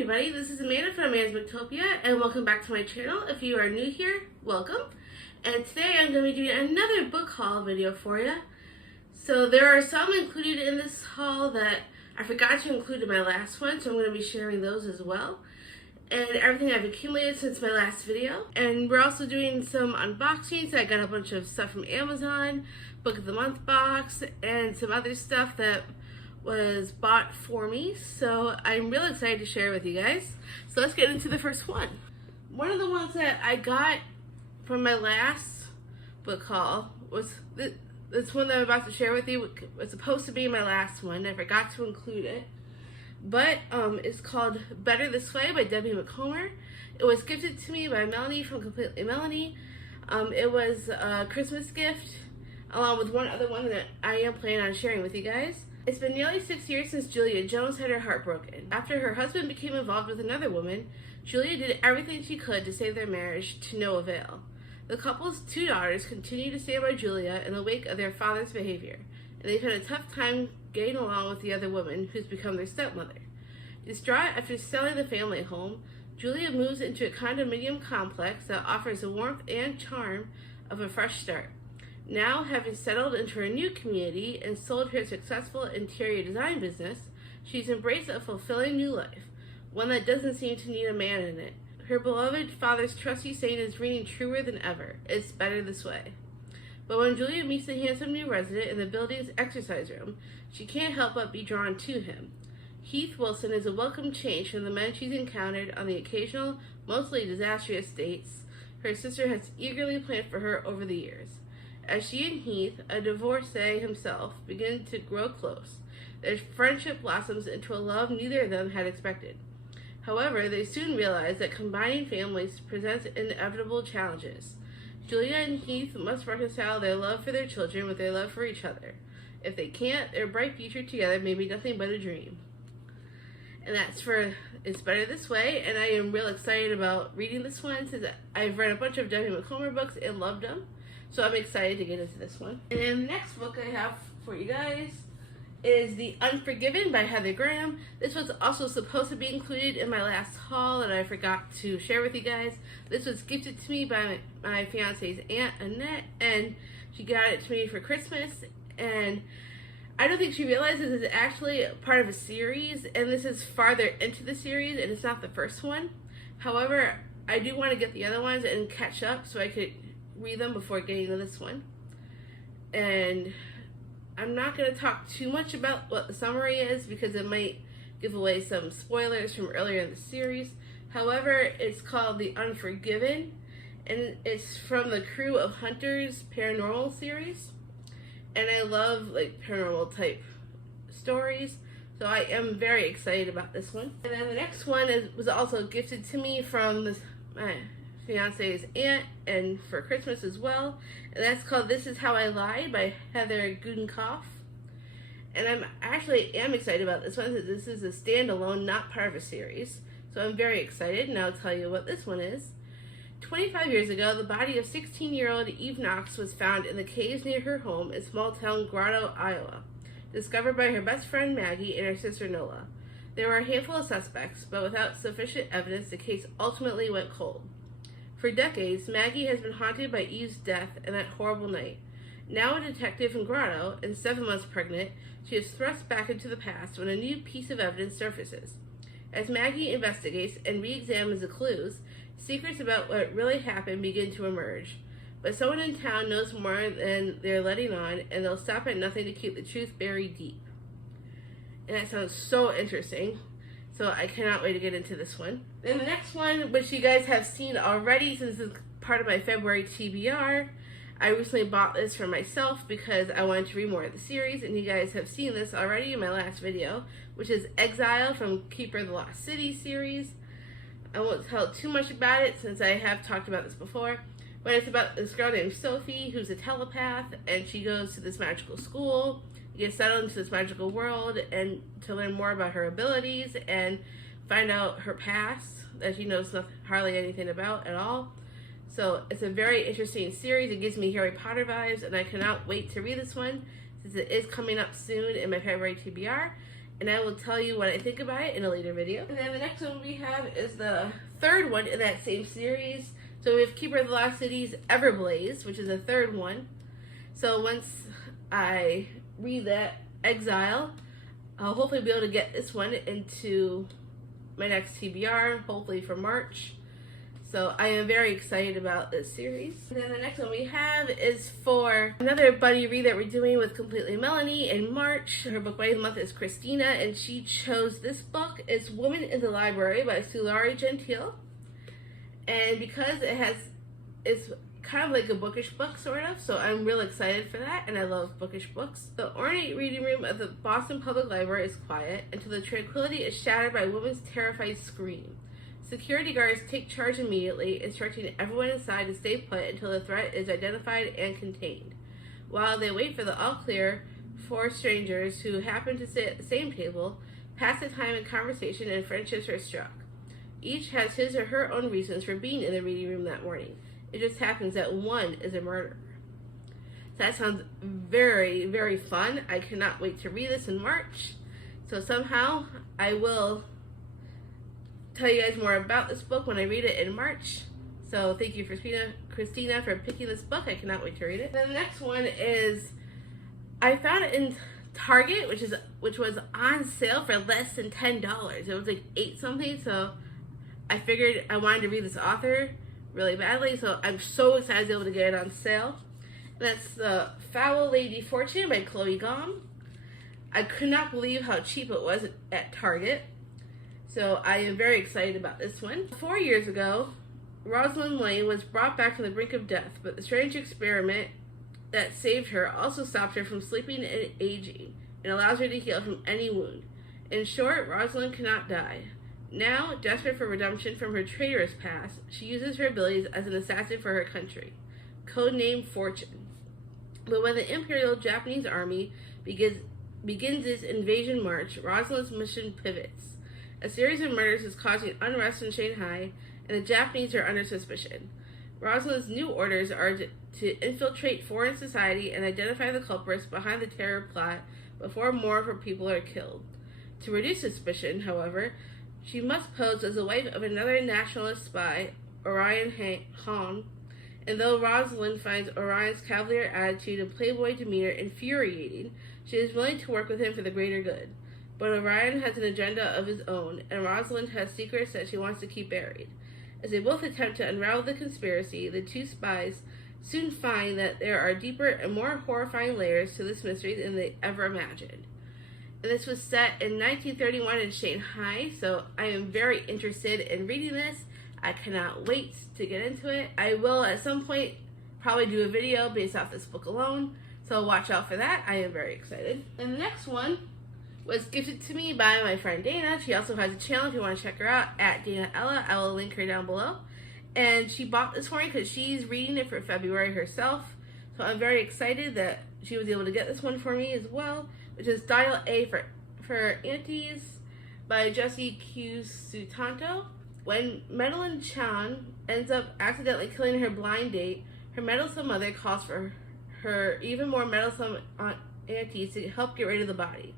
everybody, this is Amanda from Amanda's Booktopia, and welcome back to my channel. If you are new here, welcome. And today I'm going to be doing another book haul video for you. So there are some included in this haul that I forgot to include in my last one, so I'm going to be sharing those as well. And everything I've accumulated since my last video. And we're also doing some unboxings. I got a bunch of stuff from Amazon, Book of the Month box, and some other stuff that was bought for me, so I'm real excited to share with you guys. So let's get into the first one. One of the ones that I got from my last book haul was this one that I'm about to share with you. It was supposed to be my last one. I forgot to include it, but it's called Better This Way by Debbie Macomber. It was gifted to me by Melanie from Completely Melanie. It was a Christmas gift along with one other one that I am planning on sharing with you guys. It's been nearly 6 years since Julia Jones had her heart broken. After her husband became involved with another woman, Julia did everything she could to save their marriage, to no avail. The couple's two daughters continue to stand by Julia in the wake of their father's behavior, and they've had a tough time getting along with the other woman, who's become their stepmother. Distraught after selling the family home, Julia moves into a condominium complex that offers the warmth and charm of a fresh start. Now, having settled into her new community and sold her successful interior design business, she's embraced a fulfilling new life, one that doesn't seem to need a man in it. Her beloved father's trusty saying is ringing truer than ever: it's better this way. But when Julia meets the handsome new resident in the building's exercise room, she can't help but be drawn to him. Heath Wilson is a welcome change from the men she's encountered on the occasional, mostly disastrous dates her sister has eagerly planned for her over the years. As she and Heath, a divorcee himself, begin to grow close, their friendship blossoms into a love neither of them had expected. However, they soon realize that combining families presents inevitable challenges. Julia and Heath must reconcile their love for their children with their love for each other. If they can't, their bright future together may be nothing but a dream. And that's for It's Better This Way, and I am real excited about reading this one since I've read a bunch of Debbie Macomber books and loved them. So I'm excited to get into this one. And then the next book I have for you guys is The Unforgiven by Heather Graham. This was also supposed to be included in my last haul that I forgot to share with you guys. This was gifted to me by my fiance's aunt, Annette, and she got it to me for Christmas. And I don't think she realizes it's actually part of a series, and this is farther into the series, and it's not the first one. However, I do want to get the other ones and catch up so I could read them before getting to this one. And I'm not going to talk too much about what the summary is because it might give away some spoilers from earlier in the series. However, it's called The Unforgiven, and it's from the Crew of Hunters paranormal series. And I love like paranormal type stories, so I am very excited about this one. And then the next one was also gifted to me from my fiance's aunt and for Christmas as well, and that's called This Is How I Lied by Heather Gudenkauf. And I'm actually excited about this one. This is a standalone, not part of a series, so I'm very excited, and I'll tell you what this one is. 25 years ago, the body of 16-year-old Eve Knox was found in the caves near her home in small-town Grotto, Iowa, discovered by her best friend Maggie and her sister Nola. There were a handful of suspects, but without sufficient evidence, the case ultimately went cold. For decades, Maggie has been haunted by Eve's death and that horrible night. Now a detective in Grotto and 7 months pregnant, she is thrust back into the past when a new piece of evidence surfaces. As Maggie investigates and re-examines the clues, secrets about what really happened begin to emerge. But someone in town knows more than they're letting on, and they'll stop at nothing to keep the truth buried deep. And that sounds so interesting. So I cannot wait to get into this one. Then the next one, which you guys have seen already since it's part of my February TBR, I recently bought this for myself because I wanted to read more of the series, and you guys have seen this already in my last video, which is Exile from Keeper of the Lost City series. I won't tell too much about it since I have talked about this before, but it's about this girl named Sophie who's a telepath, and she goes to this magical school, get settled into this magical world, and to learn more about her abilities and find out her past that she knows hardly anything about at all. So it's a very interesting series. It gives me Harry Potter vibes, and I cannot wait to read this one since it is coming up soon in my February TBR. and I will tell you what I think about it in a later video. And then the next one we have is the third one in that same series. So we have Keeper of the Lost Cities, Everblaze, which is the third one. So once I read that, Exile, I'll hopefully be able to get this one into my next TBR, hopefully for March. So I am very excited about this series. And then the next one we have is for another buddy read that we're doing with Completely Melanie in March. Her book by the month is Christina, and she chose this book. It's Woman in the Library by Sulari Gentile. And because it's kind of like a bookish book, sort of, so I'm real excited for that, and I love bookish books. The ornate reading room of the Boston Public Library is quiet until the tranquility is shattered by a woman's terrified scream. Security guards take charge immediately, instructing everyone inside to stay put until the threat is identified and contained. While they wait for the all-clear, four strangers who happen to sit at the same table pass the time in conversation and friendships are struck. Each has his or her own reasons for being in the reading room that morning. It just happens that one is a murderer. So that sounds very, very fun. I cannot wait to read this in March. So somehow I will tell you guys more about this book when I read it in March. So thank you, Christina, for picking this book. I cannot wait to read it. Then the next one is, I found it in Target, which was on sale for less than $10. It was like $8 something. So I figured I wanted to read this author really badly. So I'm so excited to be able to get it on sale. That's The Foul Lady Fortune by Chloe Gong. I could not believe how cheap it was at Target. So I am very excited about this one. 4 years ago, Rosalind Lane was brought back to the brink of death, but the strange experiment that saved her also stopped her from sleeping and aging, and allows her to heal from any wound. In short, Rosalind cannot die. Now, desperate for redemption from her traitorous past, she uses her abilities as an assassin for her country. Codename Fortune. But when the Imperial Japanese Army begins its invasion march, Rosalind's mission pivots. A series of murders is causing unrest in Shanghai, and the Japanese are under suspicion. Rosalind's new orders are to infiltrate foreign society and identify the culprits behind the terror plot before more of her people are killed. To reduce suspicion, however, she must pose as the wife of another nationalist spy, Orion Han, and though Rosalind finds Orion's cavalier attitude and playboy demeanor infuriating, she is willing to work with him for the greater good. But Orion has an agenda of his own, and Rosalind has secrets that she wants to keep buried. As they both attempt to unravel the conspiracy, the two spies soon find that there are deeper and more horrifying layers to this mystery than they ever imagined. And this was set in 1931 in Shanghai, so I am very interested in reading this. I cannot wait to get into it. I will at some point probably do a video based off this book alone, so watch out for that. I am very excited. And the next one was gifted to me by my friend Dana. She also has a channel if you want to check her out, at Dana Ella. I will link her down below. And she bought this for me because she's reading it for February herself. So I'm very excited that she was able to get this one for me as well, which is Dial A for Aunties by Jessie Q. Sutanto. When Madeline Chan ends up accidentally killing her blind date, her meddlesome mother calls for her even more meddlesome aunties to help get rid of the body.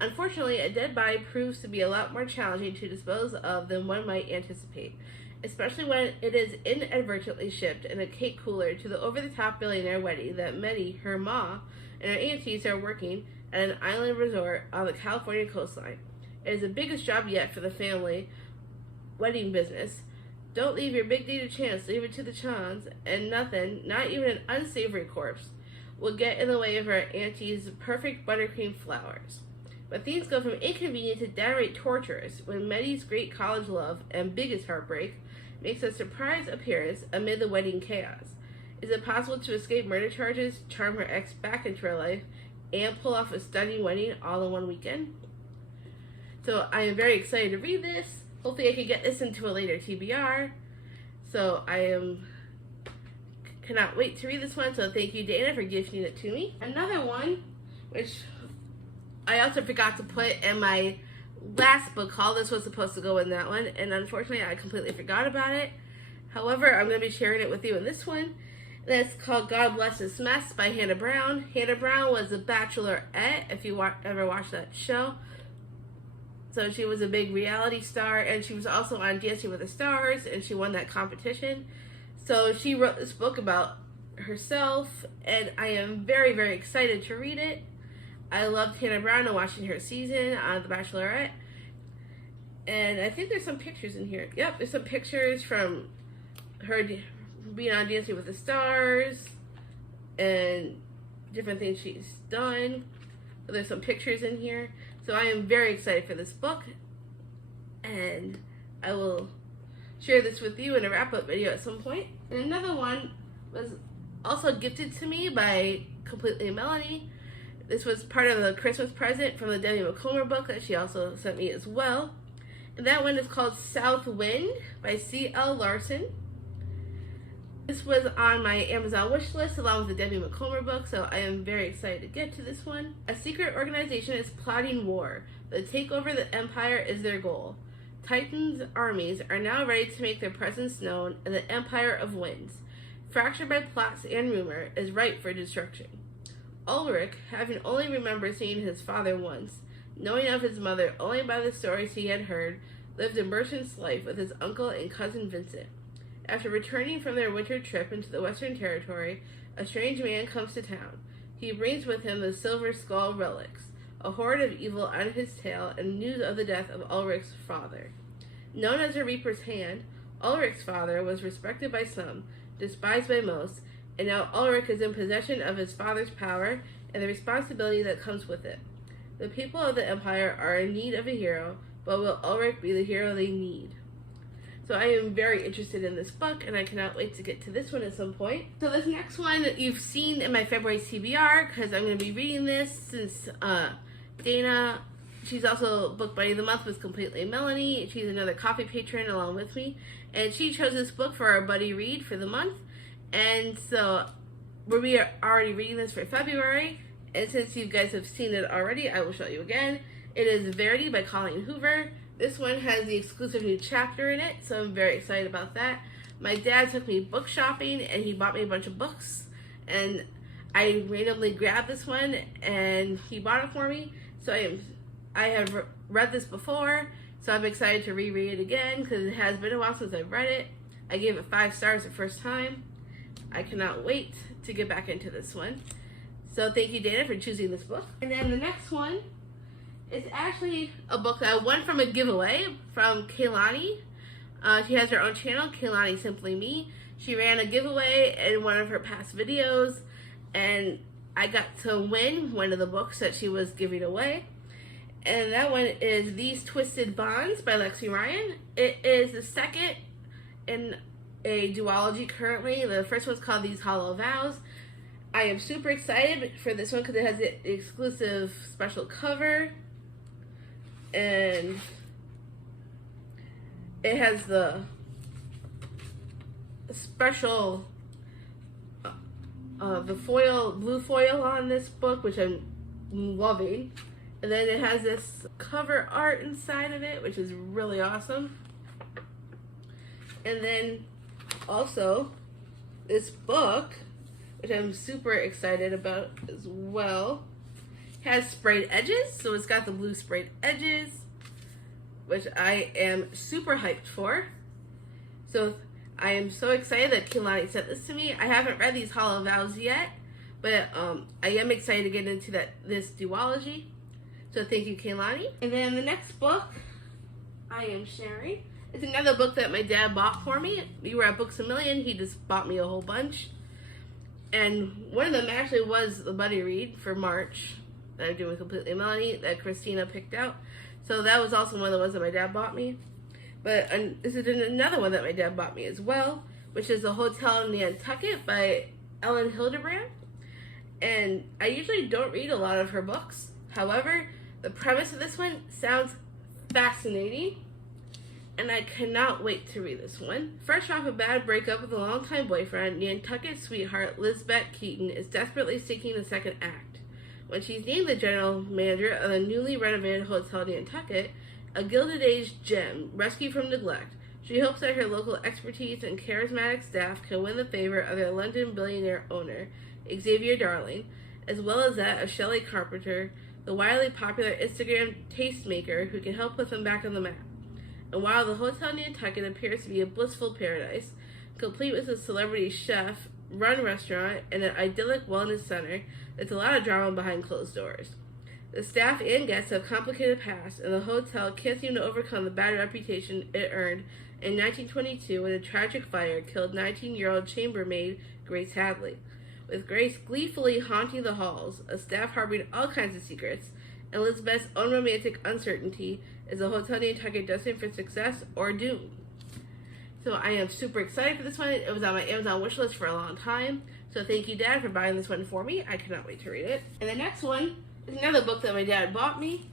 Unfortunately, a dead body proves to be a lot more challenging to dispose of than one might anticipate, especially when it is inadvertently shipped in a cake cooler to the over-the-top billionaire wedding that Meddy, her ma, and her aunties are working at an island resort on the California coastline. It is the biggest job yet for the family wedding business. Don't leave your big day to chance, leave it to the Chans, and nothing, not even an unsavory corpse, will get in the way of her auntie's perfect buttercream flowers. But things go from inconvenient to downright torturous when Meddy's great college love and biggest heartbreak makes a surprise appearance amid the wedding chaos. Is it possible to escape murder charges, charm her ex back into her life, and pull off a stunning wedding all in one weekend? So I am very excited to read this. Hopefully I can get this into a later TBR. So cannot wait to read this one. So thank you, Dana, for gifting it to me. Another one, which I also forgot to put in my last book haul. This was supposed to go in that one, and unfortunately I completely forgot about it. However, I'm going to be sharing it with you in this one. That's called God Bless This Mess by Hannah Brown. Hannah Brown was a Bachelorette, if you ever watched that show. So she was a big reality star, and she was also on Dancing with the Stars, and she won that competition. So she wrote this book about herself, and I am very, very excited to read it. I loved Hannah Brown and watching her season on The Bachelorette. And I think there's some pictures in here. Yep, there's some pictures from her being on Dancing with the Stars and different things she's done. So there's some pictures in here. So I am very excited for this book, and I will share this with you in a wrap-up video at some point. And another one was also gifted to me by Completely Melanie. This was part of the Christmas present from the Debbie Macomber book that she also sent me as well. And that one is called South Wind by C.L. Larson. This was on my Amazon wish list along with the Debbie Macomber book, so I am very excited to get to this one. A secret organization is plotting war. The takeover of the Empire is their goal. Titan's armies are now ready to make their presence known in the Empire of Winds. Fractured by plots and rumor, is ripe for destruction. Ulrich, having only remembered seeing his father once, knowing of his mother only by the stories he had heard, lived a merchant's life with his uncle and cousin Vincent. After returning from their winter trip into the Western Territory, a strange man comes to town. He brings with him the Silver Skull relics, a horde of evil on his tail, and news of the death of Ulrich's father. Known as a Reaper's Hand, Ulrich's father was respected by some, despised by most, and now Ulrich is in possession of his father's power and the responsibility that comes with it. The people of the Empire are in need of a hero, but will Ulrich be the hero they need? So I am very interested in this book, and I cannot wait to get to this one at some point. So this next one you've seen in my February TBR, because I'm going to be reading this since Dana, she's also Book Buddy of the Month with Completely Melanie. She's another coffee patron along with me, and she chose this book for our buddy read for the month. And so we are already reading this for February, and since you guys have seen it already, I will show you again. It is Verity by Colleen Hoover. This one has the exclusive new chapter in it, so I'm very excited about that. My dad took me book shopping, and he bought me a bunch of books, and I randomly grabbed this one, and he bought it for me. So I have read this before, so I'm excited to reread it again, because it has been a while since I've read it. I gave it 5 stars the first time. I cannot wait to get back into this one. So thank you, Dana, for choosing this book. And then the next one is actually a book that I won from a giveaway from Kaylani. She has her own channel, Kaylani Simply Me. She ran a giveaway in one of her past videos, and I got to win one of the books that she was giving away. And that one is These Twisted Bonds by Lexi Ryan. It is the second in a duology currently. The first one's called These Hollow Vows. I am super excited for this one because it has the exclusive special cover, and it has the special the foil, blue foil on this book, which I'm loving. And then it has this cover art inside of it, which is really awesome. And then also this book, which I'm super excited about as well, has sprayed edges. So it's got the blue sprayed edges, which I am super hyped for. So I am so excited that Kaylani sent this to me. I haven't read These Hollow Vows yet, but I am excited to get into this duology. So thank you, Kaylani. And then the next book I am sharing is another book that my dad bought for me. We were at Books A Million. He just bought me a whole bunch. And one of them actually was the buddy read for March that I'm doing Completely Melanie that Christina picked out. So that was also one of the ones that my dad bought me. But this is another one that my dad bought me as well, which is The Hotel Nantucket by Ellen Hildebrand. And I usually don't read a lot of her books. However, the premise of this one sounds fascinating, and I cannot wait to read this one. Fresh off a bad breakup with a longtime boyfriend, Nantucket sweetheart Lisbeth Keaton is desperately seeking the second act. When she's named the general manager of the newly renovated Hotel Nantucket, a Gilded-Age gem rescued from neglect, she hopes that her local expertise and charismatic staff can win the favor of their London billionaire owner, Xavier Darling, as well as that of Shelley Carpenter, the wildly popular Instagram tastemaker who can help put them back on the map. And while the Hotel Nantucket appears to be a blissful paradise, complete with a celebrity chef, run restaurant, and an idyllic wellness center, there's a lot of drama behind closed doors. The staff and guests have complicated pasts, and the hotel can't seem to overcome the bad reputation it earned in 1922 when a tragic fire killed 19-year-old chambermaid Grace Hadley. With Grace gleefully haunting the halls, a staff harboring all kinds of secrets, and Elizabeth's own romantic uncertainty, is the Hotel Nantucket destined for success or doom? So I am super excited for this one. It was on my Amazon wish list for a long time. So thank you, Dad, for buying this one for me. I cannot wait to read it. And the next one is another book that my dad bought me.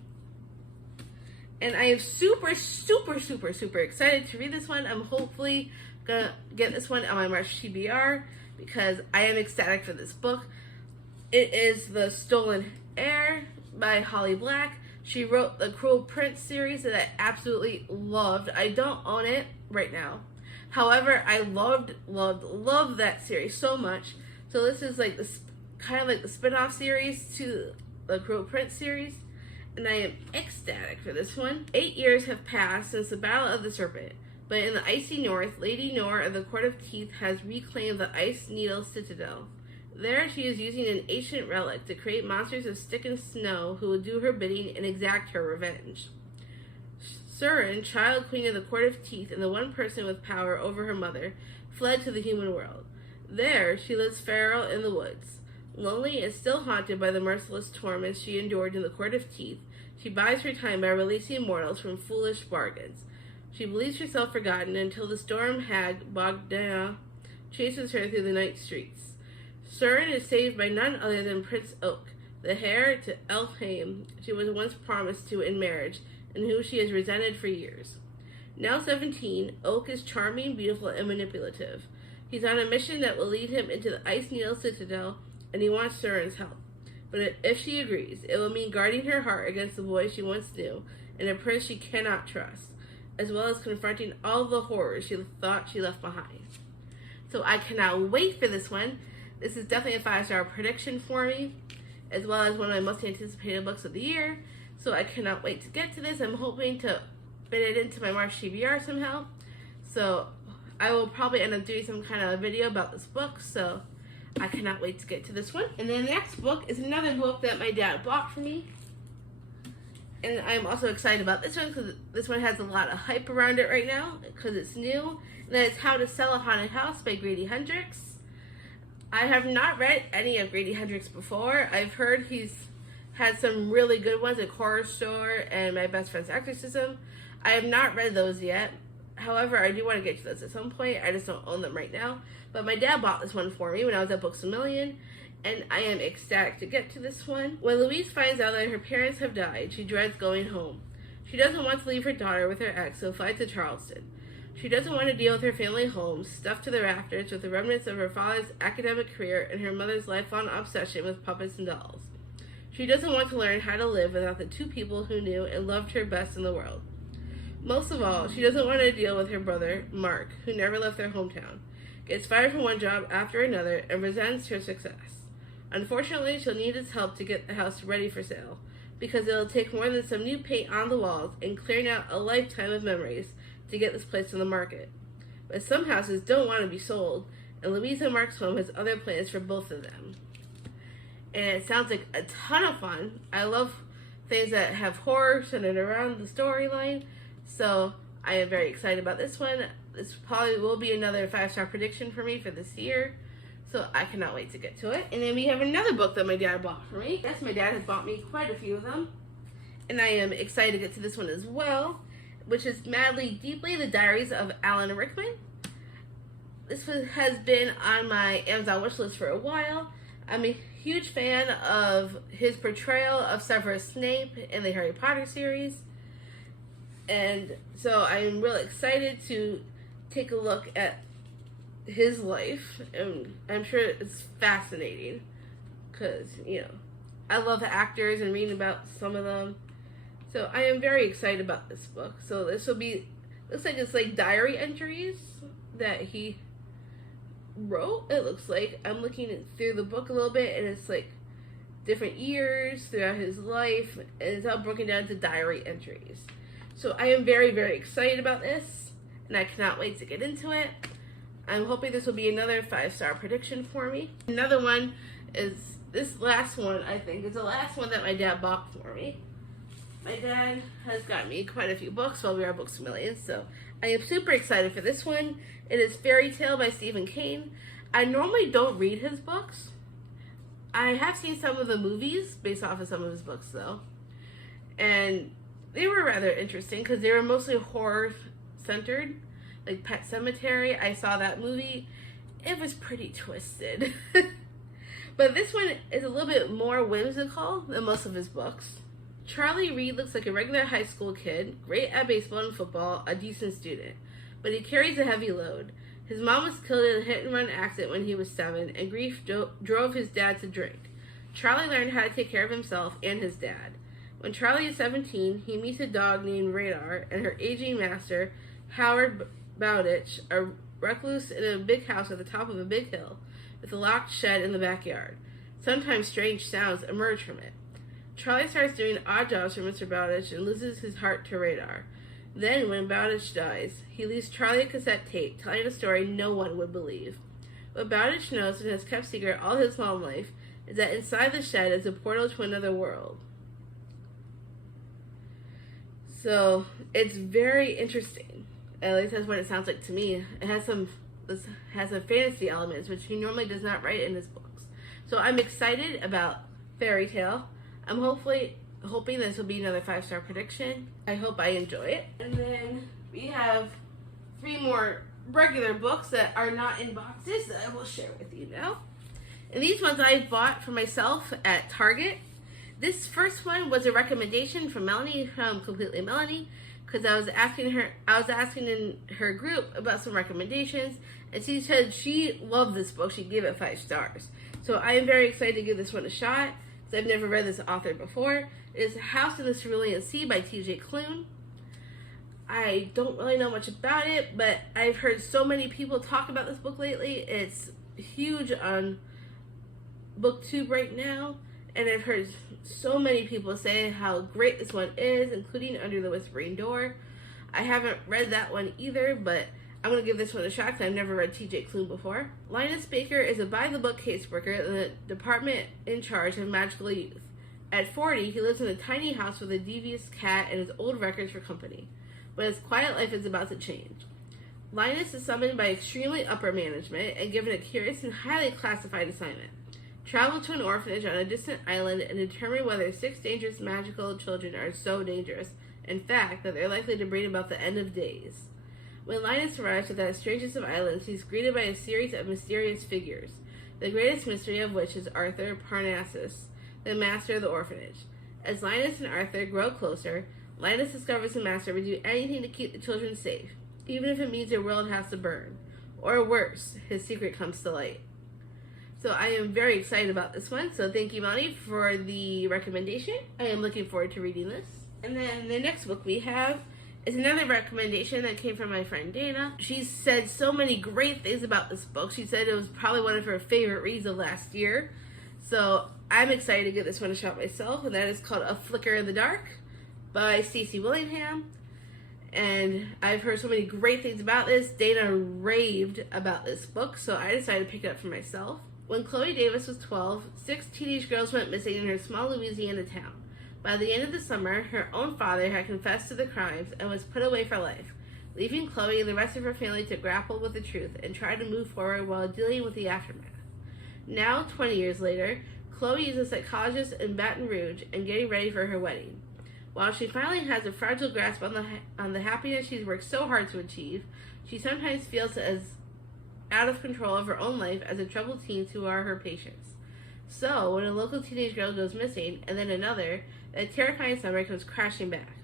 And I am super excited to read this one. I'm hopefully gonna get this one on my March TBR because I am ecstatic for this book. It is The Stolen Heir by Holly Black. She wrote the Cruel Prince series that I absolutely loved. I don't own it right now. However, I loved that series so much. So this is like this kind of like the spin-off series to the Cruel Prince series. And I am ecstatic for this one. 8 years have passed since the Battle of the Serpent. But in the icy north, Lady Nor of the Court of Teeth has reclaimed the Ice Needle Citadel. There she is using an ancient relic to create monsters of stick and snow who will do her bidding and exact her revenge. Surin, child queen of the Court of Teeth and the one person with power over her mother, fled to the human world. There she lives feral in the woods. Lonely and still haunted by the merciless torments she endured in the Court of Teeth, she buys her time by releasing mortals from foolish bargains. She believes herself forgotten until the storm hag Bogdana chases her through the night streets. Surin is saved by none other than Prince Oak, the heir to Elfhame she was once promised to in marriage, and who she has resented for years. Now 17, Oak is charming, beautiful, and manipulative. He's on a mission that will lead him into the Ice Needle Citadel, and he wants Surin's help. But if she agrees, it will mean guarding her heart against the boy she once knew, and a prince she cannot trust, as well as confronting all the horrors she thought she left behind. So I cannot wait for this one. This is definitely a 5-star prediction for me, as well as one of my most anticipated books of the year. So I cannot wait to get to this. I'm hoping to fit it into my March TBR somehow. So I will probably end up doing some kind of video about this book. So I cannot wait to get to this one. And then the next book is another book that my dad bought for me. And I'm also excited about this one because this one has a lot of hype around it right now because it's new. And that is How to Sell a Haunted House by Grady Hendrix. I have not read any of Grady Hendrix before. I've heard he's had some really good ones like Horror Store and My Best Friend's Exorcism. I have not read those yet. However, I do want to get to those at some point. I just don't own them right now. But my dad bought this one for me when I was at Books A Million, and I am ecstatic to get to this one. When Louise finds out that her parents have died, she dreads going home. She doesn't want to leave her daughter with her ex, so flies to Charleston. She doesn't want to deal with her family home, stuffed to the rafters with the remnants of her father's academic career and her mother's lifelong obsession with puppets and dolls. She doesn't want to learn how to live without the two people who knew and loved her best in the world. Most of all, she doesn't want to deal with her brother, Mark, who never left their hometown, gets fired from one job after another, and resents her success. Unfortunately, she'll need his help to get the house ready for sale, because it'll take more than some new paint on the walls and clearing out a lifetime of memories to get this place on the market. But some houses don't want to be sold, and Louisa Mark's home has other plans for both of them. And it sounds like a ton of fun. I love things that have horror centered around the storyline, so I am very excited about this one. This probably will be another 5-star prediction for me for this year, so I cannot wait to get to it. And then we have another book that my dad bought for me. Yes, my dad has bought me quite a few of them, and I am excited to get to this one as well, which is Madly Deeply, The Diaries of Alan Rickman. This has been on my Amazon wishlist for a while. I'm a huge fan of his portrayal of Severus Snape in the Harry Potter series. And so I'm really excited to take a look at his life. And I'm sure it's fascinating because, you know, I love actors and reading about some of them. So I am very excited about this book. So this will be, looks like it's like diary entries that he wrote. It looks like I'm looking through the book a little bit, and it's like different years throughout his life, and it's all broken down into diary entries. So I am very, very excited about this, and I cannot wait to get into it. I'm hoping this will be another 5-star prediction for me. Another one is this last one, I think, is the last one that my dad bought for me. My dad has got me quite a few books while we are Books A Million, so I am super excited for this one. It is Fairy Tale by Stephen King. I normally don't read his books. I have seen some of the movies based off of some of his books, though. And they were rather interesting because they were mostly horror-centered. Like Pet Sematary, I saw that movie. It was pretty twisted. But this one is a little bit more whimsical than most of his books. Charlie Reed looks like a regular high school kid, great at baseball and football, a decent student. But he carries a heavy load. His mom was killed in a hit-and-run accident when he was 7, and grief drove his dad to drink. Charlie learned how to take care of himself and his dad. When Charlie is 17, he meets a dog named Radar and her aging master, Howard Bowditch, a recluse in a big house at the top of a big hill, with a locked shed in the backyard. Sometimes strange sounds emerge from it. Charlie starts doing odd jobs for Mr. Bowditch and loses his heart to Radar. Then, when Bowditch dies, he leaves Charlie a cassette tape telling a story no one would believe. What Bowditch knows and has kept secret all his long life is that inside the shed is a portal to another world. So, it's very interesting. At least that's what it sounds like to me. It has some fantasy elements, which he normally does not write in his books. So I'm excited about Fairy Tale. I'm hoping this will be another 5-star prediction. I hope I enjoy it. And then we have 3 more regular books that are not in boxes that I will share with you now. And these ones I bought for myself at Target. This first one was a recommendation from Melanie from Completely Melanie, because I was asking in her group about some recommendations, and she said she loved this book. She gave it 5 stars. So I am very excited to give this one a shot, because I've never read this author before. It is House in the Cerulean Sea by T.J. Klune. I don't really know much about it, but I've heard so many people talk about this book lately. It's huge on BookTube right now, and I've heard so many people say how great this one is, including Under the Whispering Door. I haven't read that one either, but I'm going to give this one a shot because I've never read T.J. Klune before. Linus Baker is a by-the-book caseworker in the department in charge of magical youth. At 40, he lives in a tiny house with a devious cat and his old records for company. But his quiet life is about to change. Linus is summoned by extremely upper management and given a curious and highly classified assignment. Travel to an orphanage on a distant island and determine whether 6 dangerous magical children are so dangerous, in fact, that they're likely to bring about the end of days. When Linus arrives at that strangest of islands, he's greeted by a series of mysterious figures, the greatest mystery of which is Arthur Parnassus, the master of the orphanage. As Linus and Arthur grow closer, Linus discovers the master would do anything to keep the children safe, even if it means their world has to burn. Or worse, his secret comes to light. So I am very excited about this one. So thank you, Melanie, for the recommendation. I am looking forward to reading this. And then the next book we have is another recommendation that came from my friend Dana. She said so many great things about this book. She said it was probably one of her favorite reads of last year. So I'm excited to give this one a shot myself, and that is called A Flicker in the Dark by Stacey Willingham. And I've heard so many great things about this. Dana raved about this book, so I decided to pick it up for myself. When Chloe Davis was 12, 6 teenage girls went missing in her small Louisiana town. By the end of the summer, her own father had confessed to the crimes and was put away for life, leaving Chloe and the rest of her family to grapple with the truth and try to move forward while dealing with the aftermath. Now, 20 years later, Chloe is a psychologist in Baton Rouge and getting ready for her wedding. While she finally has a fragile grasp on the happiness she's worked so hard to achieve, she sometimes feels as out of control of her own life as the troubled teens who are her patients. So, when a local teenage girl goes missing, and then another, that terrifying summer comes crashing back.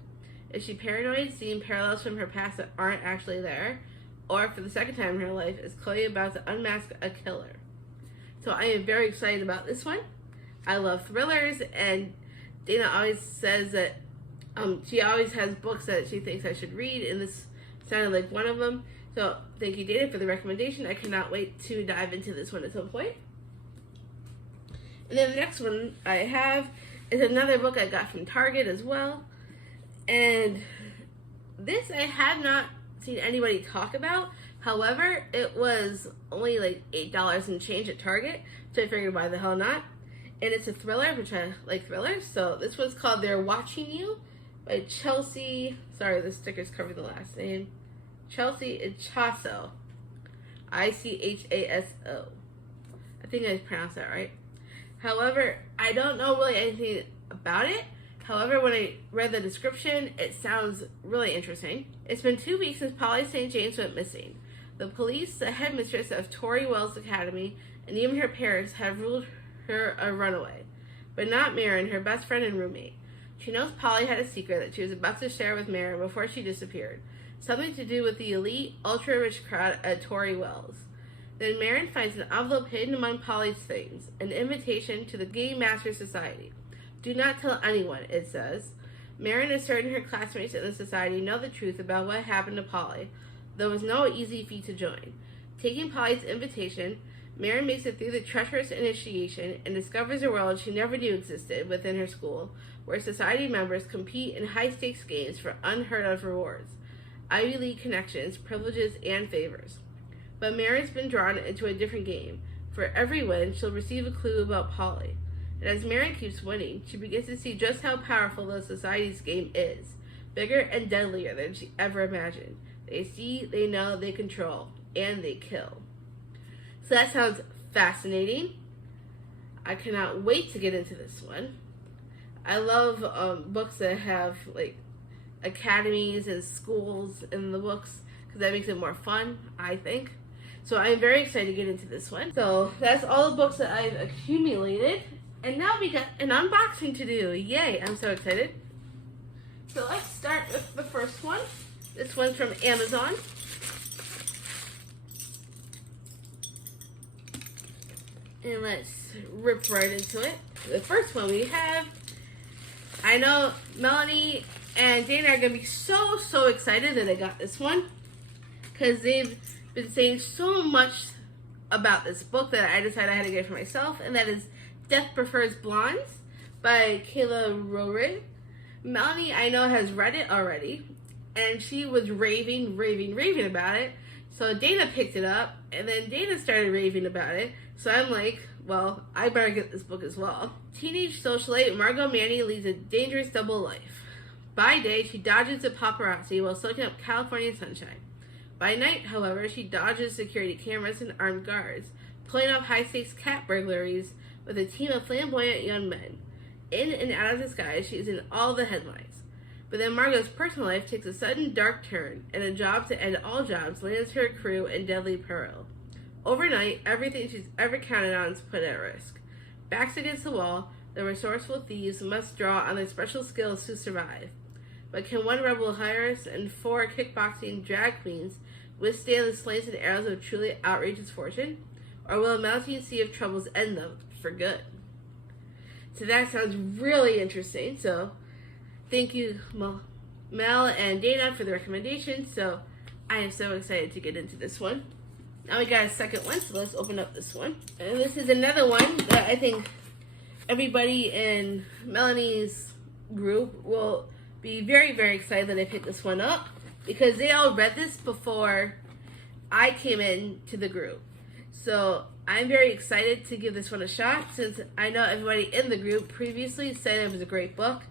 Is she paranoid, seeing parallels from her past that aren't actually there? Or, for the second time in her life, is Chloe about to unmask a killer? So I am very excited about this one. I love thrillers, and Dana always says that she always has books that she thinks I should read, and this sounded like one of them. So thank you, Dana, for the recommendation. I cannot wait to dive into this one at some point. And then the next one I have is another book I got from Target as well. And this I have not seen anybody talk about. However, it was only like $8 and change at Target, so I figured why the hell not. And it's a thriller, which I like thrillers. So this one's called They're Watching You by Chelsea. Sorry, the sticker's covering the last name. Chelsea Ichaso. Ichaso. I think I pronounced that right. However, I don't know really anything about it. However, when I read the description, it sounds really interesting. It's been 2 weeks since Polly St. James went missing. The police, the headmistress of Tory Wells Academy, and even her parents have ruled her a runaway. But not Marin, her best friend and roommate. She knows Polly had a secret that she was about to share with Marin before she disappeared. Something to do with the elite, ultra-rich crowd at Tory Wells. Then Marin finds an envelope hidden among Polly's things, an invitation to the Game Master Society. Do not tell anyone, it says. Marin is certain her classmates in the society know the truth about what happened to Polly. There was no easy feat to join. Taking Polly's invitation, Marin makes it through the treacherous initiation and discovers a world she never knew existed within her school, where society members compete in high-stakes games for unheard-of rewards, Ivy League connections, privileges, and favors. But Marin's been drawn into a different game. For every win, she'll receive a clue about Polly. And as Marin keeps winning, she begins to see just how powerful the society's game is, bigger and deadlier than she ever imagined. They see, they know, they control, and they kill. So that sounds fascinating. I cannot wait to get into this one. I love books that have like academies and schools in the books because that makes it more fun, I think. So I'm very excited to get into this one. So that's all the books that I've accumulated. And now we got an unboxing to do. Yay, I'm so excited. So let's start with the first one. This one's from Amazon. And let's rip right into it. The first one we have, I know Melanie and Dana are going to be so excited that they got this one. Because they've been saying so much about this book that I decided I had to get it for myself. And that is Death Prefers Blondes by Kayla Rorid. Melanie, I know, has read it already, and she was raving about it. So Dana picked it up, and then Dana started raving about it. So I'm like, well, I better get this book as well. Teenage socialite Margot Manning leads a dangerous double life. By day, she dodges the paparazzi while soaking up California sunshine. By night, however, she dodges security cameras and armed guards, pulling off high-stakes cat burglaries with a team of flamboyant young men. In and out of disguise, she is in all the headlines. But then Margot's personal life takes a sudden dark turn, and a job to end all jobs lands her crew in deadly peril. Overnight, everything she's ever counted on is put at risk. Backs against the wall, the resourceful thieves must draw on their special skills to survive. But can one rebel heiress and 4 kickboxing drag queens withstand the slings and arrows of truly outrageous fortune? Or will a mounting sea of troubles end them for good? So that sounds really interesting. So thank you, Mel and Dana, for the recommendation. So I am so excited to get into this one. Now we got a second one, so let's open up this one. And this is another one that I think everybody in Melanie's group will be very excited that I picked this one up, because they all read this before I came into the group. So I'm very excited to give this one a shot, since I know everybody in the group previously said it was a great book.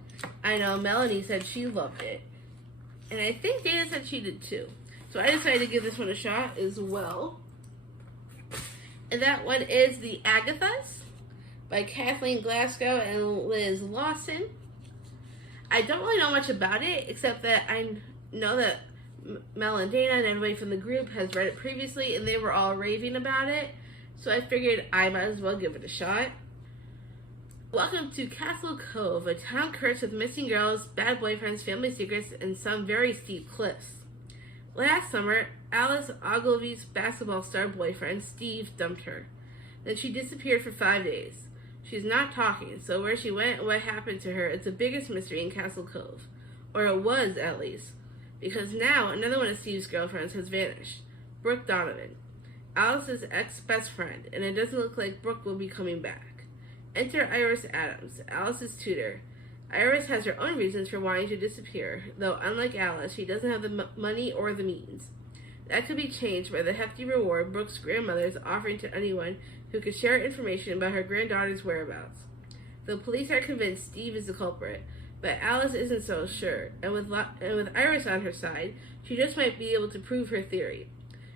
I know Melanie said she loved it. And I think Dana said she did too. So I decided to give this one a shot as well. And that one is The Agathas by Kathleen Glasgow and Liz Lawson. I don't really know much about it, except that I know that Mel and Dana and everybody from the group has read it previously, and they were all raving about it. So I figured I might as well give it a shot. Welcome to Castle Cove, a town cursed with missing girls, bad boyfriends, family secrets, and some very steep cliffs. Last summer, Alice Ogilvy's basketball star boyfriend, Steve, dumped her. Then she disappeared for 5 days. She's not talking, so where she went and what happened to her is the biggest mystery in Castle Cove. Or it was, at least. Because now, another one of Steve's girlfriends has vanished. Brooke Donovan, Alice's ex-best friend, and it doesn't look like Brooke will be coming back. Enter Iris Adams, Alice's tutor. Iris has her own reasons for wanting to disappear, though unlike Alice, she doesn't have the money or the means. That could be changed by the hefty reward Brooke's grandmother is offering to anyone who could share information about her granddaughter's whereabouts. The police are convinced Steve is the culprit, but Alice isn't so sure, and with Iris on her side, she just might be able to prove her theory.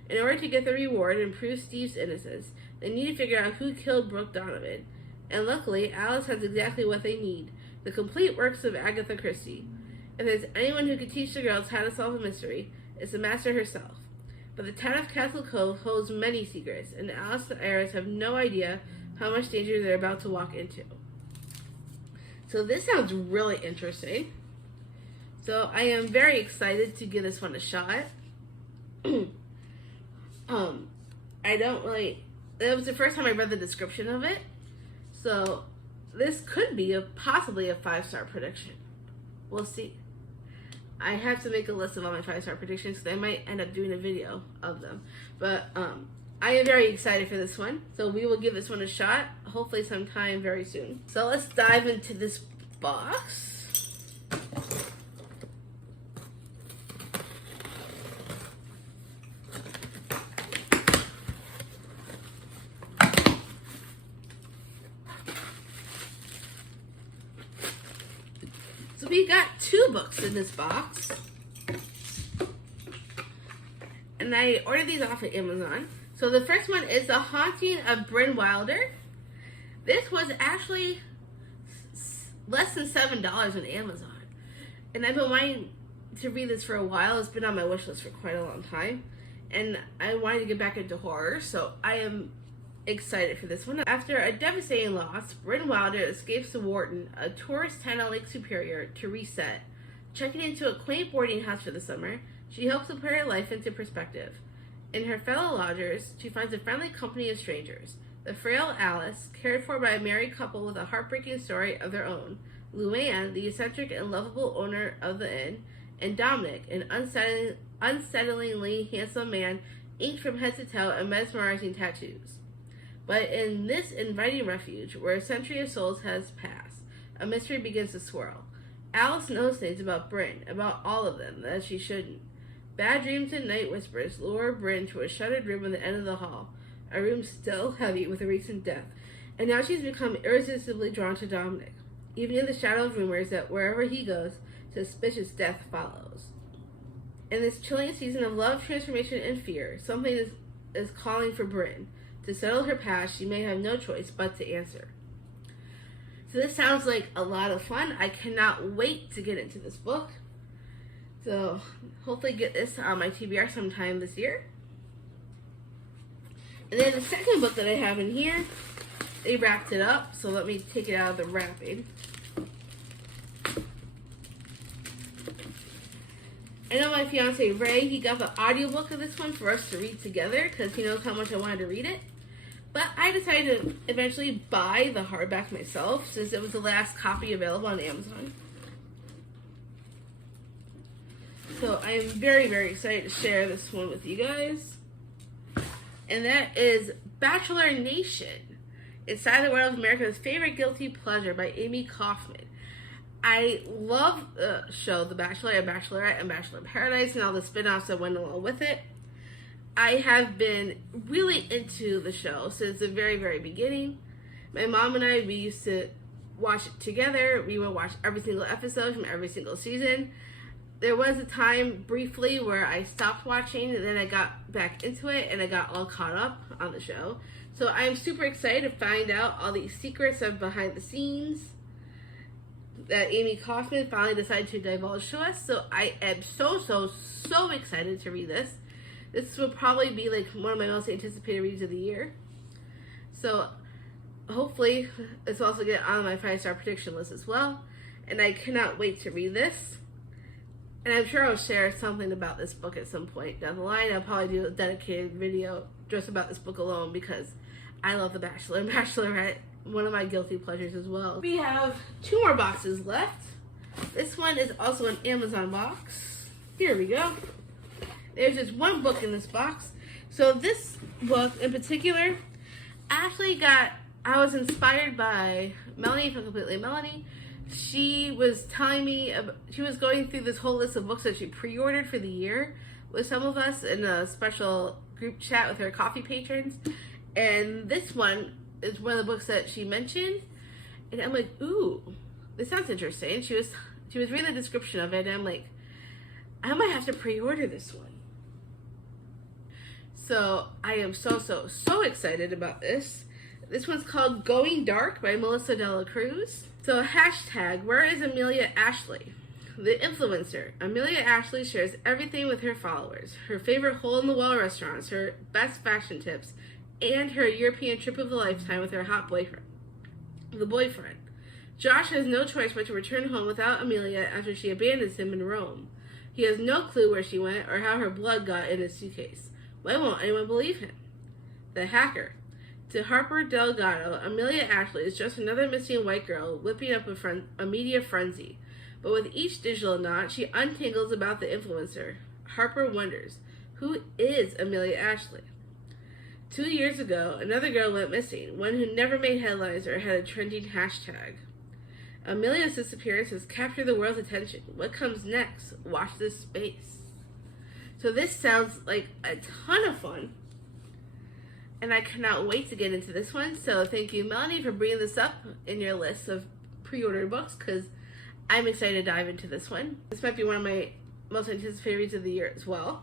In order to get the reward and prove Steve's innocence, they need to figure out who killed Brooke Donovan. And luckily, Alice has exactly what they need, the complete works of Agatha Christie. If there's anyone who could teach the girls how to solve a mystery, it's the master herself. But the town of Castle Cove holds many secrets, and Alice and Iris have no idea how much danger they're about to walk into. So this sounds really interesting. So I am very excited to give this one a shot. That was the first time I read the description of it. So this could be possibly a 5-star prediction. We'll see. I have to make a list of all my 5-star predictions because I might end up doing a video of them. But I am very excited for this one. So we will give this one a shot, hopefully sometime very soon. So let's dive into this box. So we got 2 books in this box. And I ordered these off of Amazon. So the first one is The Haunting of Bryn Wilder. This was actually less than $7 on Amazon. And I've been wanting to read this for a while. It's been on my wish list for quite a long time. And I wanted to get back into horror, so I am excited for this one. After a devastating loss, Bryn Wilder escapes the Wharton, a tourist town on Lake Superior, to reset. Checking into a quaint boarding house for the summer, she hopes to put her life into perspective. In her fellow lodgers, she finds a friendly company of strangers. The frail Alice, cared for by a married couple with a heartbreaking story of their own, Luann, the eccentric and lovable owner of the inn, and Dominic, an unsettlingly handsome man inked from head to toe and mesmerizing tattoos. But in this inviting refuge, where a century of souls has passed, a mystery begins to swirl. Alice knows things about Bryn, about all of them, that she shouldn't. Bad dreams and night whispers lure Bryn to a shuttered room at the end of the hall, a room still heavy with a recent death, and now she's become irresistibly drawn to Dominic, even in the shadow of rumors that wherever he goes, suspicious death follows. In this chilling season of love, transformation, and fear, something is calling for Bryn. To settle her past, she may have no choice but to answer. So this sounds like a lot of fun. I cannot wait to get into this book. So hopefully get this on my TBR sometime this year. And then the second book that I have in here, they wrapped it up. So let me take it out of the wrapping. I know my fiance Ray, he got the audiobook of this one for us to read together because he knows how much I wanted to read it. But I decided to eventually buy the hardback myself since it was the last copy available on Amazon. So I am very, very excited to share this one with you guys. And that is Bachelor Nation. Inside the World of America's Favorite Guilty Pleasure by Amy Kaufman. I love the show The Bachelor and Bachelorette and Bachelor in Paradise and all the spin-offs that went along with it. I have been really into the show since the very, very beginning. My mom and we used to watch it together. We would watch every single episode from every single season. There was a time briefly where I stopped watching and then I got back into it and I got all caught up on the show. So I'm super excited to find out all these secrets of behind the scenes that Amy Kaufman finally decided to divulge to us. So I am so excited to read this. This will probably be like one of my most anticipated reads of the year. So hopefully this will also get on my 5-star prediction list as well. And I cannot wait to read this. And I'm sure I'll share something about this book at some point down the line. I'll probably do a dedicated video just about this book alone because I love The Bachelor and Bachelorette. One of my guilty pleasures as well. We have 2 more boxes left. This one is also an Amazon box. Here we go. There's just one book in this box. So this book in particular, I actually got I was inspired by Melanie from Completely Melanie. She was telling me, she was going through this whole list of books that she pre-ordered for the year with some of us in a special group chat with her coffee patrons. And this one is one of the books that she mentioned. And I'm like, ooh, this sounds interesting. She was reading the description of it, and I'm like, I might have to pre-order this one. So I am so excited about this. This one's called Going Dark by Melissa Dela Cruz. So hashtag, where is Amelia Ashley? The influencer. Amelia Ashley shares everything with her followers. Her favorite hole-in-the-wall restaurants, her best fashion tips, and her European trip of a lifetime with her hot boyfriend. The boyfriend. Josh has no choice but to return home without Amelia after she abandons him in Rome. He has no clue where she went or how her blood got in his suitcase. Why won't anyone believe him? The hacker. To Harper Delgado, Amelia Ashley is just another missing white girl whipping up a media frenzy. But with each digital knot, she untangles about the influencer. Harper wonders, who is Amelia Ashley? 2 years ago, another girl went missing, one who never made headlines or had a trending hashtag. Amelia's disappearance has captured the world's attention. What comes next? Watch this space. So this sounds like a ton of fun, and I cannot wait to get into this one. So thank you, Melanie, for bringing this up in your list of pre-ordered books, because I'm excited to dive into this one. This might be one of my most anticipated reads of the year as well.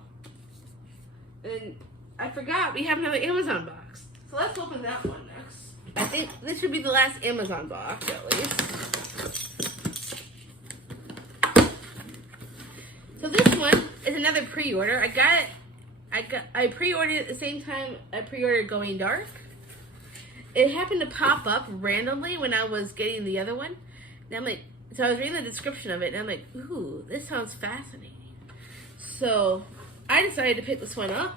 And I forgot we have another Amazon box. So let's open that one next. I think this should be the last Amazon box, at least. So this one is another pre-order. I pre-ordered it at the same time I pre-ordered Going Dark. It happened to pop up randomly when I was getting the other one. And I'm like, so I was reading the description of it, and I'm like, ooh, this sounds fascinating. So I decided to pick this one up.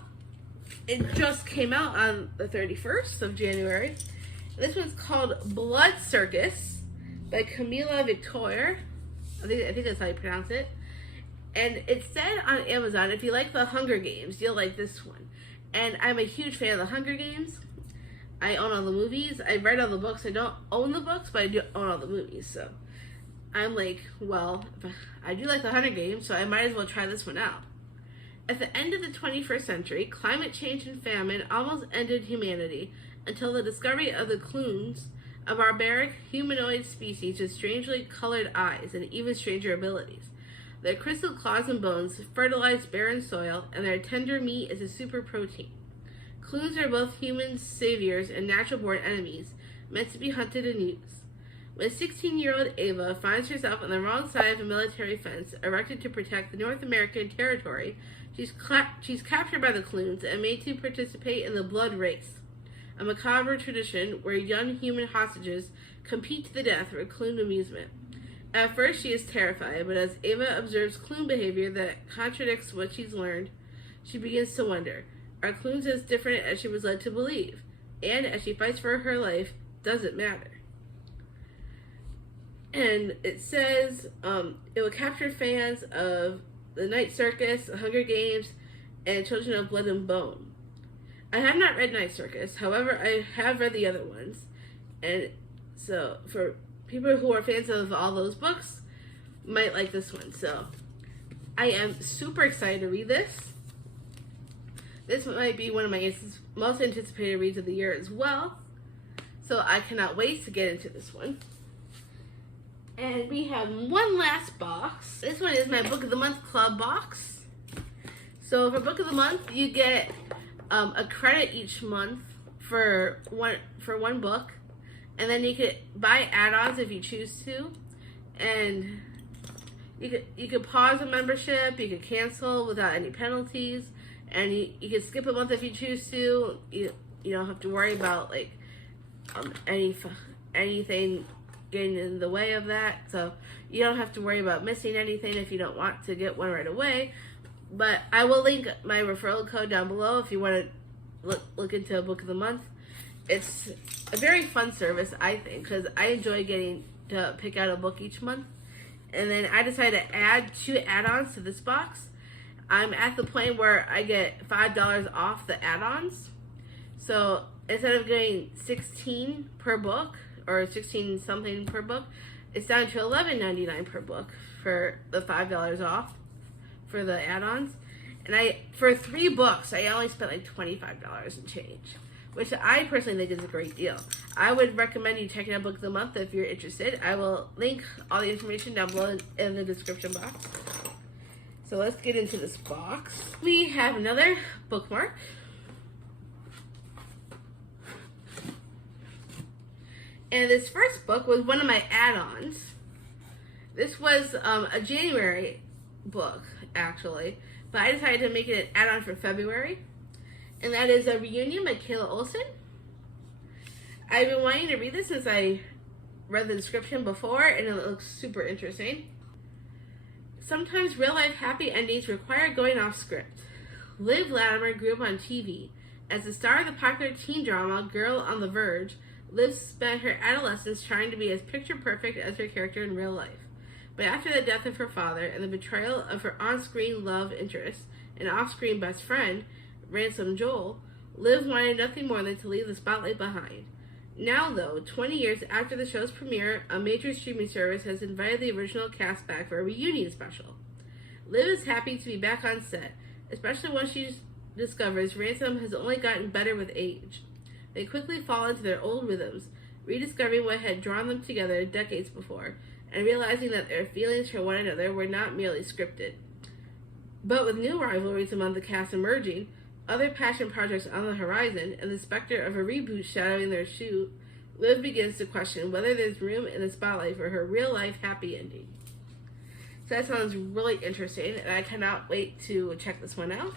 It just came out on the 31st of January. This one's called Blood Circus by Camila Victor. I think that's how you pronounce it. And it said on Amazon, if you like the Hunger Games, you'll like this one. And I'm a huge fan of the Hunger Games. I own all the movies. I read all the books. I don't own the books, but I do own all the movies. So I'm like, well, I do like the Hunger Games, so I might as well try this one out. At the end of the 21st century, climate change and famine almost ended humanity until the discovery of the Clunes, a barbaric humanoid species with strangely colored eyes and even stranger abilities. Their crystal claws and bones fertilize barren soil, and their tender meat is a super protein. Clunes are both human saviors and natural-born enemies, meant to be hunted and used. When 16-year-old Ava finds herself on the wrong side of a military fence erected to protect the North American territory, she's captured by the Clunes and made to participate in the Blood Race, a macabre tradition where young human hostages compete to the death for Clune amusement. At first, she is terrified, but as Ava observes Clune behavior that contradicts what she's learned, she begins to wonder, are Clunes as different as she was led to believe? And as she fights for her life, does it matter? And it says it will capture fans of the Night Circus, the Hunger Games, and Children of Blood and Bone. I have not read Night Circus, however, I have read the other ones. And so, for people who are fans of all those books, might like this one. So, I am super excited to read this. This might be one of my most anticipated reads of the year as well. So, I cannot wait to get into this one. And we have one last box. This one is my Book of the Month Club box. So for Book of the Month, you get a credit each month for one book, and then you could buy add-ons if you choose to, and you could pause a membership, you could cancel without any penalties, and you could skip a month if you choose to. You don't have to worry about like anything getting in the way of that, so you don't have to worry about missing anything if you don't want to get one right away. But I will link my referral code down below if you want to look into a Book of the Month. It's a very fun service, I think, because I enjoy getting to pick out a book each month. And then I decided to add 2 add-ons to this box. I'm at the point where I get $5 off the add-ons. So instead of getting 16 per book, or 16 something per book, it's down to $11.99 per book for the $5 off for the add-ons. And for 3 books, I only spent like $25 and change, which I personally think is a great deal. I would recommend you checking out Book of the Month if you're interested. I will link all the information down below in the description box. So let's get into this box. We have another bookmark. And this first book was one of my add-ons. This was a January book, actually, but I decided to make it an add-on for February. And that is A Reunion by Kayla Olson. I've been wanting to read this since I read the description before, and it looks super interesting. Sometimes real-life happy endings require going off script. Liv Latimer grew up on TV. As the star of the popular teen drama Girl on the Verge, Liv spent her adolescence trying to be as picture-perfect as her character in real life. But after the death of her father and the betrayal of her on-screen love interest and off-screen best friend, Ransom Joel, Liv wanted nothing more than to leave the spotlight behind. Now, though, 20 years after the show's premiere, a major streaming service has invited the original cast back for a reunion special. Liv is happy to be back on set, especially when she discovers Ransom has only gotten better with age. They quickly fall into their old rhythms, rediscovering what had drawn them together decades before, and realizing that their feelings for one another were not merely scripted. But with new rivalries among the cast emerging, other passion projects on the horizon, and the specter of a reboot shadowing their shoot, Liv begins to question whether there's room in the spotlight for her real-life happy ending. So that sounds really interesting, and I cannot wait to check this one out.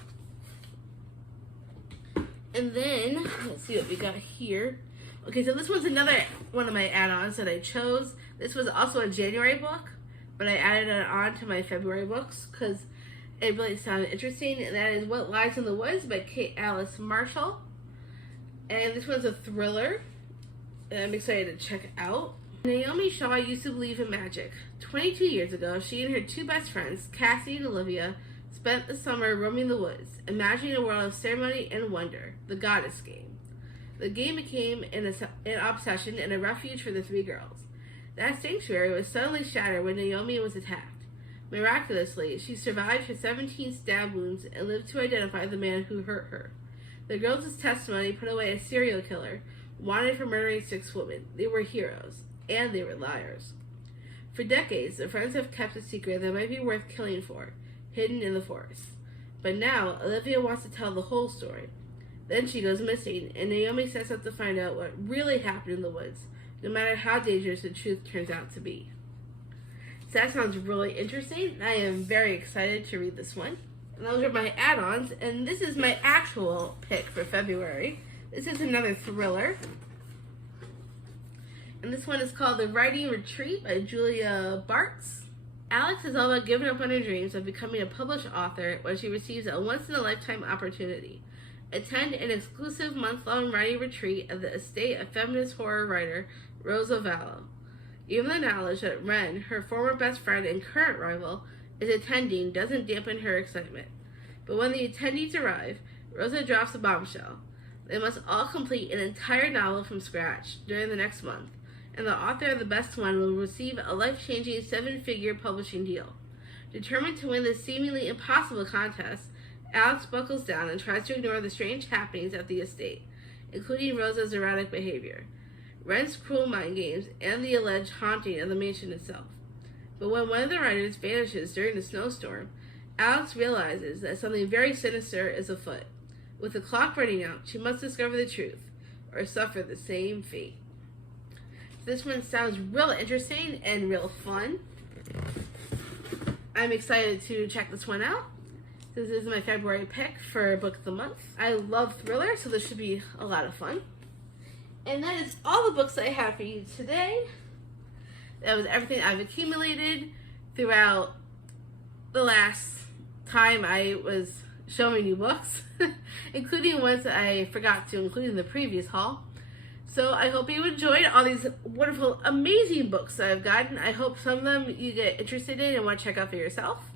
And then, let's see what we got here. Okay, so this one's another one of my add-ons that I chose. This was also a January book, but I added it on to my February books because it really sounded interesting, and that is What Lies in the Woods by Kate Alice Marshall. And this one's a thriller that I'm excited to check out. Naomi Shaw used to believe in magic. 22 years ago, she and her 2 best friends, Cassie and Olivia, spent the summer roaming the woods, imagining a world of ceremony and wonder, the Goddess Game. The game became an obsession and a refuge for the 3 girls. That sanctuary was suddenly shattered when Naomi was attacked. Miraculously, she survived her 17 stab wounds and lived to identify the man who hurt her. The girls' testimony put away a serial killer, wanted for murdering 6 women. They were heroes, and they were liars. For decades, the friends have kept a secret that might be worth killing for, hidden in the forest. But now, Olivia wants to tell the whole story. Then she goes missing, and Naomi sets out to find out what really happened in the woods, no matter how dangerous the truth turns out to be. So that sounds really interesting. I am very excited to read this one. And those are my add-ons, and this is my actual pick for February. This is another thriller. And this one is called The Writing Retreat by Julia Bartz. Alex is all about giving up on her dreams of becoming a published author when she receives a once-in-a-lifetime opportunity. Attend an exclusive month-long writing retreat at the estate of feminist horror writer Rosa Vallow. Even the knowledge that Ren, her former best friend and current rival, is attending doesn't dampen her excitement. But when the attendees arrive, Rosa drops a bombshell. They must all complete an entire novel from scratch during the next month, and the author of the best one will receive a life-changing 7-figure publishing deal. Determined to win this seemingly impossible contest, Alex buckles down and tries to ignore the strange happenings at the estate, including Rosa's erratic behavior, Ren's cruel mind games, and the alleged haunting of the mansion itself. But when one of the writers vanishes during the snowstorm, Alex realizes that something very sinister is afoot. With the clock running out, she must discover the truth, or suffer the same fate. This one sounds real interesting and real fun. I'm excited to check this one out. This is my February pick for Book of the Month. I love thrillers, so this should be a lot of fun. And that is all the books I have for you today. That was everything I've accumulated throughout the last time I was showing you books, including ones that I forgot to include in the previous haul. So I hope you enjoyed all these wonderful, amazing books that I've gotten. I hope some of them you get interested in and want to check out for yourself.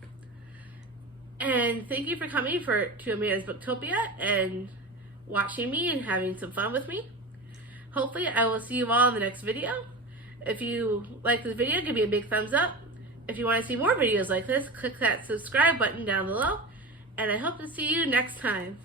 And thank you for coming to Amanda's Booktopia, and watching me and having some fun with me. Hopefully I will see you all in the next video. If you like this video, give me a big thumbs up. If you want to see more videos like this, click that subscribe button down below. And I hope to see you next time.